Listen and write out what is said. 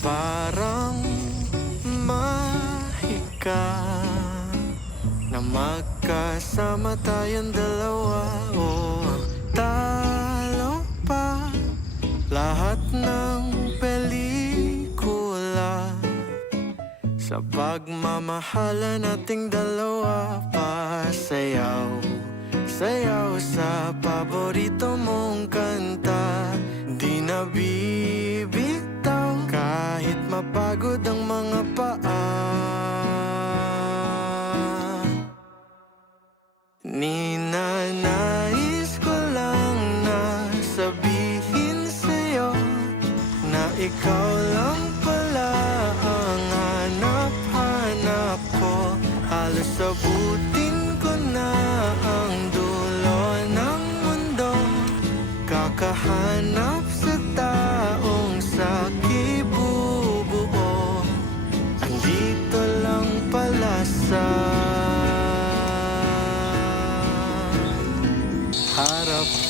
Parang mahika Na magkasama tayong dalawa. O oh, talo pa Lahat ng pelikula. Sa pagmamahala nating dalawa Pasayaw Sayaw sa paborito mong kanta. Di na bilang kahit mapagod ang mga paa. Ninanais ko lang na sabihin sa'yo Na ikaw lang pala ang hanap-hanap ko. Halos abutin ko na ang dulo ng mundo. Kakahanap harap ko